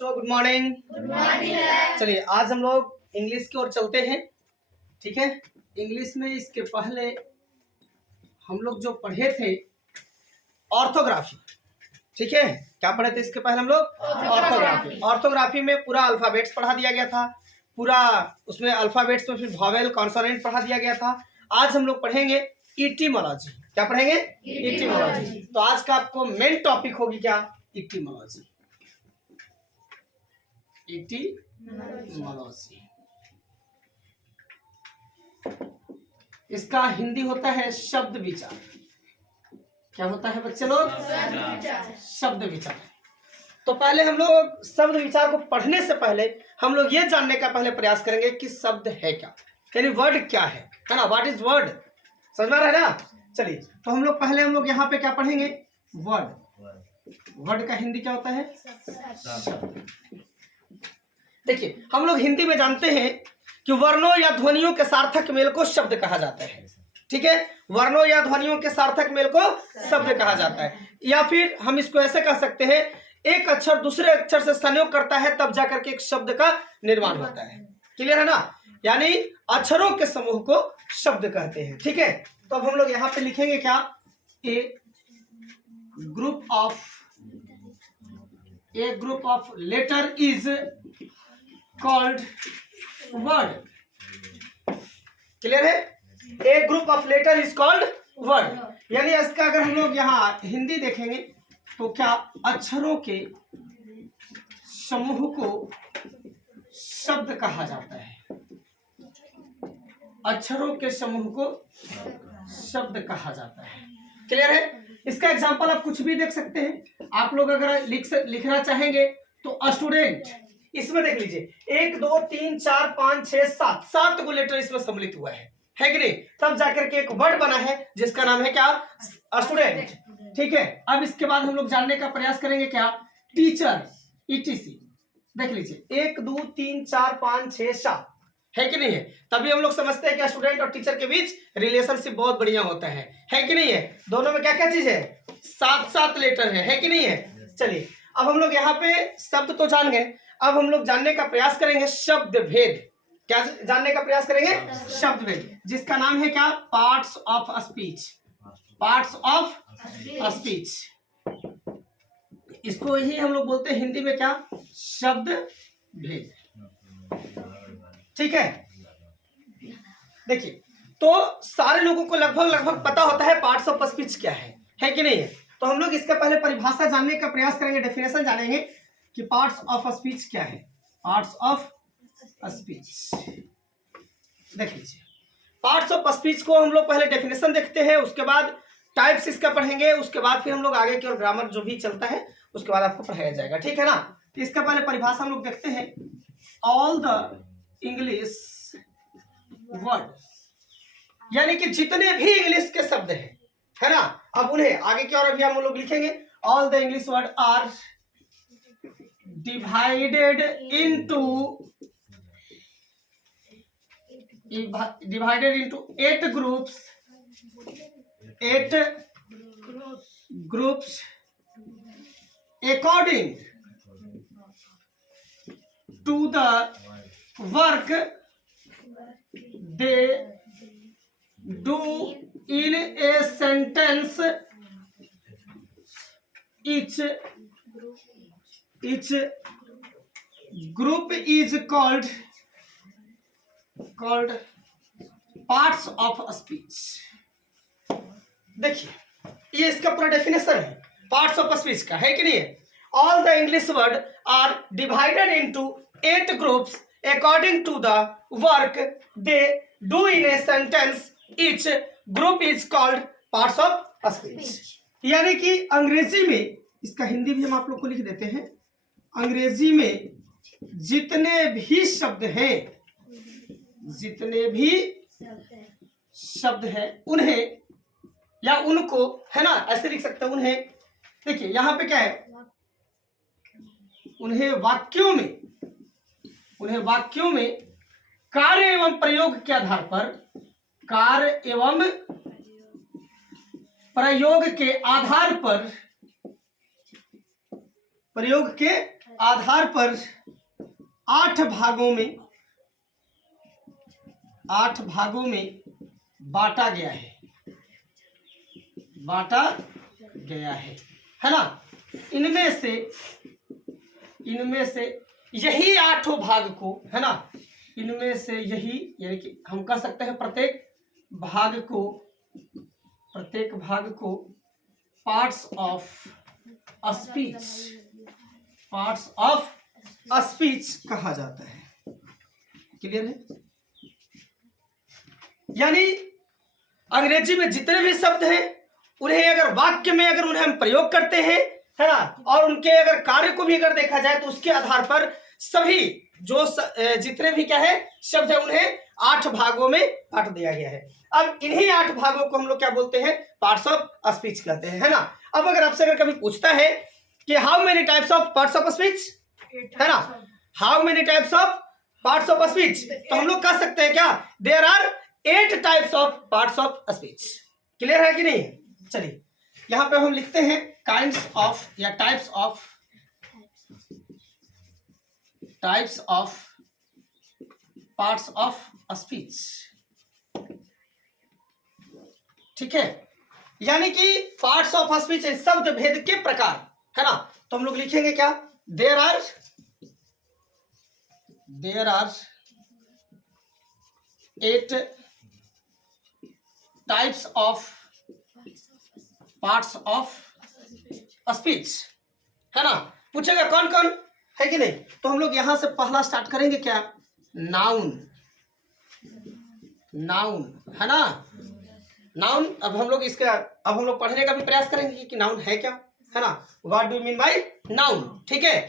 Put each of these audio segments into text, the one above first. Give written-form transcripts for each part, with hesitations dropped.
तो good morning. चलिए आज हम लोग इंग्लिश की ओर चलते हैं। ठीक है, इंग्लिश में इसके पहले हम लोग जो पढ़े थे ऑर्थोग्राफी। ठीक है, क्या पढ़े थे इसके पहले हम लोग? ऑर्थोग्राफी। ऑर्थोग्राफी में पूरा अल्फाबेट्स पढ़ा दिया गया था, पूरा उसमें अल्फाबेट्स में फिर वॉवेल कॉन्सोनेंट पढ़ा दिया गया था। आज हम लोग पढ़ेंगे इटिमोलॉजी। क्या पढ़ेंगे? इटिमोलॉजी। तो आज का आपको मेन टॉपिक होगी क्या? इटिमोलॉजी। इटिमोलॉजी इसका हिंदी होता है शब्द विचार। क्या होता है बच्चे लोग? शब्द विचार। तो पहले हम लोग शब्द विचार को पढ़ने से पहले हम लोग ये जानने का पहले प्रयास करेंगे कि शब्द है क्या, यानी वर्ड क्या है ना? What is word? समझ में आ रहा है ना? चलिए तो हम लोग पहले यहाँ पे क्या पढ़ेंगे? वर्ड। वर्ड का हिंदी क्या होता है? शब्द। देखिए हम लोग हिंदी में जानते हैं कि वर्णों या ध्वनियों के सार्थक मेल को शब्द कहा जाता है। ठीक है, वर्णों या ध्वनियों के सार्थक मेल को शब्द कहा जाता है, या फिर हम इसको ऐसे कह सकते हैं एक अक्षर दूसरे अक्षर से संयोग करता है तब जाकर के एक शब्द का निर्माण होता है। क्लियर है ना? यानी अक्षरों के समूह को शब्द कहते हैं। ठीक है, तो अब हम लोग यहाँ पे लिखेंगे क्या? A group of letter is called word. Clear है? A group of letter is called word. यानी इसका अगर हम लोग यहाँ हिंदी देखेंगे तो क्या? अक्षरों के समूह को शब्द कहा जाता है। अक्षरों के समूह को शब्द कहा जाता है। क्लियर है? इसका एग्जांपल आप कुछ भी देख सकते हैं। आप लोग अगर लिखना चाहेंगे तो स्टूडेंट, इसमें देख लीजिए 1 2 3 4 5 6 7 7 को लेटर इसमें सम्मिलित हुआ है कि नहीं? तब जाकर के एक वर्ड बना है जिसका नाम है क्या? स्टूडेंट। ठीक है, अब इसके बाद हम लोग जानने का प्रयास करेंगे क्या? Teacher, etc. देख लीजिए 1 2 3 4 5 6 7 है कि नहीं है? तभी हम लोग समझते हैं कि स्टूडेंट और टीचर के बीच रिलेशनशिप बहुत बढ़िया होता है कि नहीं है? दोनों में क्या क्या चीज है? 7 लेटर है कि नहीं है? चलिए अब हम लोग यहाँ पे शब्द तो जान गए, अब हम लोग जानने का प्रयास करेंगे शब्द भेद। क्या जानने का प्रयास करेंगे? शब्द भेद, जिसका नाम है क्या? Parts of speech. Parts of speech, इसको ही हम लोग बोलते हैं हिंदी में क्या? शब्द भेद। ठीक है, देखिए तो सारे लोगों को लगभग पता होता है पार्ट्स ऑफ स्पीच क्या है कि नहीं है? तो हम लोग इसका पहले परिभाषा जानने का प्रयास करेंगे, डेफिनेशन जानेंगे कि पार्ट्स ऑफ स्पीच क्या है। पार्ट्स ऑफ स्पीच देख लीजिए। पार्ट्स ऑफ स्पीच को हम लोग पहले डेफिनेशन देखते हैं, उसके बाद टाइप्स इसका पढ़ेंगे, उसके बाद फिर हम लोग आगे की और ग्रामर जो भी चलता है उसके बाद आपको पढ़ाया जाएगा। ठीक है ना? तो इसका पहले परिभाषा हम लोग देखते हैं। ऑल द इंग्लिश वर्ड, यानी कि जितने भी इंग्लिश के शब्द हैं, है ना? अब उन्हें आगे की और अभी हम लोग लिखेंगे। All the English word are divided into 8 groups according to the work they do in a sentence. Each group is called parts of speech। देखिए ये इसका पूरा डेफिनेशन है पार्ट्स ऑफ स्पीच का, है कि नहीं है? All the English word are divided into 8 groups according to the work they do in a sentence. Each group is called parts of speech. यानी कि अंग्रेजी में, इसका हिंदी भी हम आप लोग को लिख देते हैं। अंग्रेजी में जितने भी शब्द हैं, जितने भी शब्द हैं उन्हें या उनको, है ना, ऐसे लिख सकते हैं उन्हें। देखिए यहाँ पे क्या है? उन्हें वाक्यों में कार्य एवं प्रयोग के आधार पर, कार्य एवं प्रयोग के आधार पर, प्रयोग के आधार पर 8 भागों में बांटा गया है ना। इनमें से यही 8 भाग को, है ना, इनमें से यही, यानी कि हम कह सकते हैं प्रत्येक भाग को पार्ट्स ऑफ स्पीच कहा जाता है। क्लियर है? यानी अंग्रेजी में जितने भी शब्द हैं उन्हें अगर वाक्य में अगर उन्हें हम प्रयोग करते हैं, है ना, और उनके अगर कार्य को भी अगर देखा जाए तो उसके आधार पर सभी जो जितने भी क्या है शब्द है उन्हें 8 भागों में बांट दिया गया है। अब इन्हीं 8 भागों को हम लोग क्या बोलते हैं? पार्ट्स ऑफ स्पीच कहते हैं, है ना। अब अगर आपसे अगर कभी पूछता है कि how many types of parts of speech, है ना, how many types of parts of speech, तो हम लोग कह सकते हैं क्या? There are 8 types of parts of speech. Clear है कि नहीं? चलिए यहां पे हम लिखते हैं काइंड्स ऑफ या types of parts of speech. ठीक है, यानी कि पार्ट्स ऑफ स्पीच शब्द भेद के प्रकार, है ना। तो हम लोग लिखेंगे क्या? There are 8 types of parts of speech, है ना। पूछेगा कौन कौन है कि नहीं, तो हम लोग यहां से पहला स्टार्ट करेंगे क्या? नाउन, है ना। नाउन, अब हम लोग पढ़ने का भी प्रयास करेंगे कि नाउन है क्या, है ना। What do you mean by noun? ठीक है,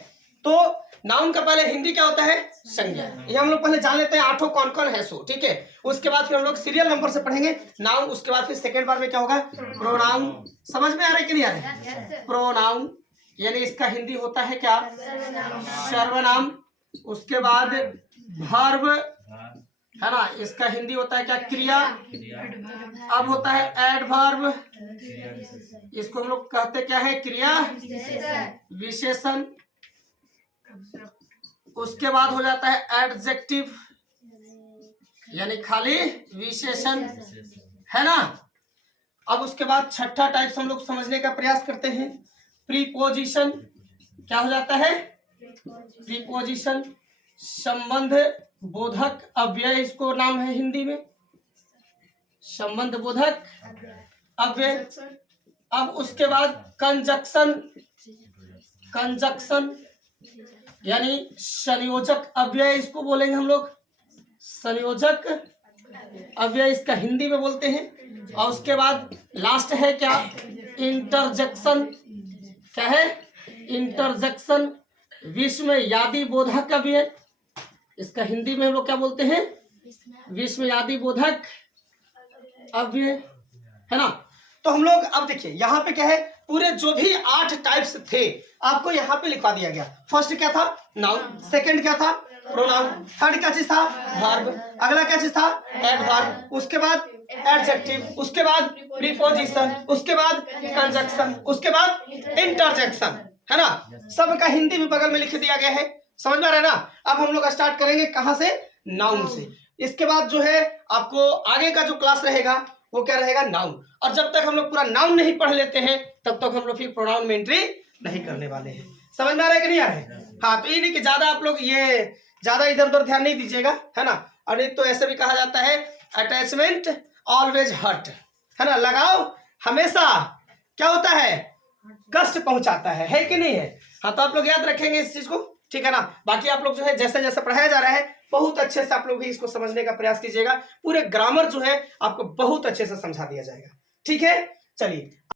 तो नाउन का पहले हिंदी क्या होता है? संज्ञा। ये हम लोग पहले जान लेते हैं 8 कौन कौन है सो। ठीक है, उसके बाद फिर हम लोग सीरियल नंबर से पढ़ेंगे नाउन। उसके बाद फिर सेकेंड बार में क्या होगा? प्रोनाउन। समझ में आ रहा है कि नहीं आ रहा है? प्रोनाउन यानी इसका हिंदी होता है क्या? सर्वनाम। उसके बाद वर्ब, है ना, इसका हिंदी होता है क्या? क्रिया। अब होता है एडवर्ब, इसको हम लोग कहते क्या है? क्रिया विशेषण। उसके बाद हो जाता है एडजेक्टिव, यानी खाली विशेषण, है ना। अब उसके बाद छठा टाइप हम लोग समझने का प्रयास करते हैं, प्रीपोजिशन। क्या हो जाता है? प्रीपोजिशन, संबंध बोधक अव्यय, इसको नाम है हिंदी में संबंध बोधक अव्यय। अब उसके बाद कंजक्शन यानी संयोजक अव्यय, इसको बोलेंगे हम लोग संयोजक अव्यय, इसका हिंदी में बोलते हैं। और उसके बाद लास्ट है क्या? इंटरजेक्शन। क्या है? इंटरजेक्शन, विस्मयादि बोधक अव्यय, इसका हिंदी में हम लोग क्या बोलते हैं? विस्मयादि बोधक अव्यय, है ना। तो हम लोग अब देखिए यहाँ पे क्या है, पूरे जो भी 8 टाइप्स थे आपको यहाँ पे लिखवा दिया गया। फर्स्ट क्या था? नाउन। सेकंड क्या था? प्रोनाउन। थर्ड क्या चीज था? वर्ब। अगला क्या चीज था? एडवर्ब। उसके बाद एडजेक्टिव, उसके बाद प्रीपोजिशन, उसके बाद कंजक्शन, उसके बाद इंटरजेक्शन, है ना। सबका हिंदी भी बगल में लिख दिया गया है। समझ में आ रहा है ना। अब हम लोग स्टार्ट करेंगे कहां से? नाउन से। इसके बाद जो है आपको आगे का जो क्लास रहेगा वो क्या रहेगा? नाउन। और जब तक हम लोग पूरा नाउन नहीं पढ़ लेते हैं तब तक हम लोग फिर प्रोनाउन में एंट्री नहीं करने वाले हैं। समझ में आ रहा है कि नहीं आ रहा है? हाँ, तो ये नहीं कि ज्यादा आप लोग ये ज्यादा इधर उधर ध्यान नहीं दीजिएगा, है ना। और एक तो ऐसे भी कहा जाता है अटैचमेंट ऑलवेज हर्ट, है ना। लगाव हमेशा क्या होता है? कष्ट पहुंचाता है कि नहीं है? हाँ, तो आप लोग याद रखेंगे इस चीज को, ठीक है ना। बाकी आप लोग जो है जैसे जैसे पढ़ाया जा रहा है बहुत अच्छे से आप लोग भी इसको समझने का प्रयास कीजिएगा। पूरे ग्रामर जो है आपको बहुत अच्छे से समझा दिया जाएगा। ठीक है, चलिए।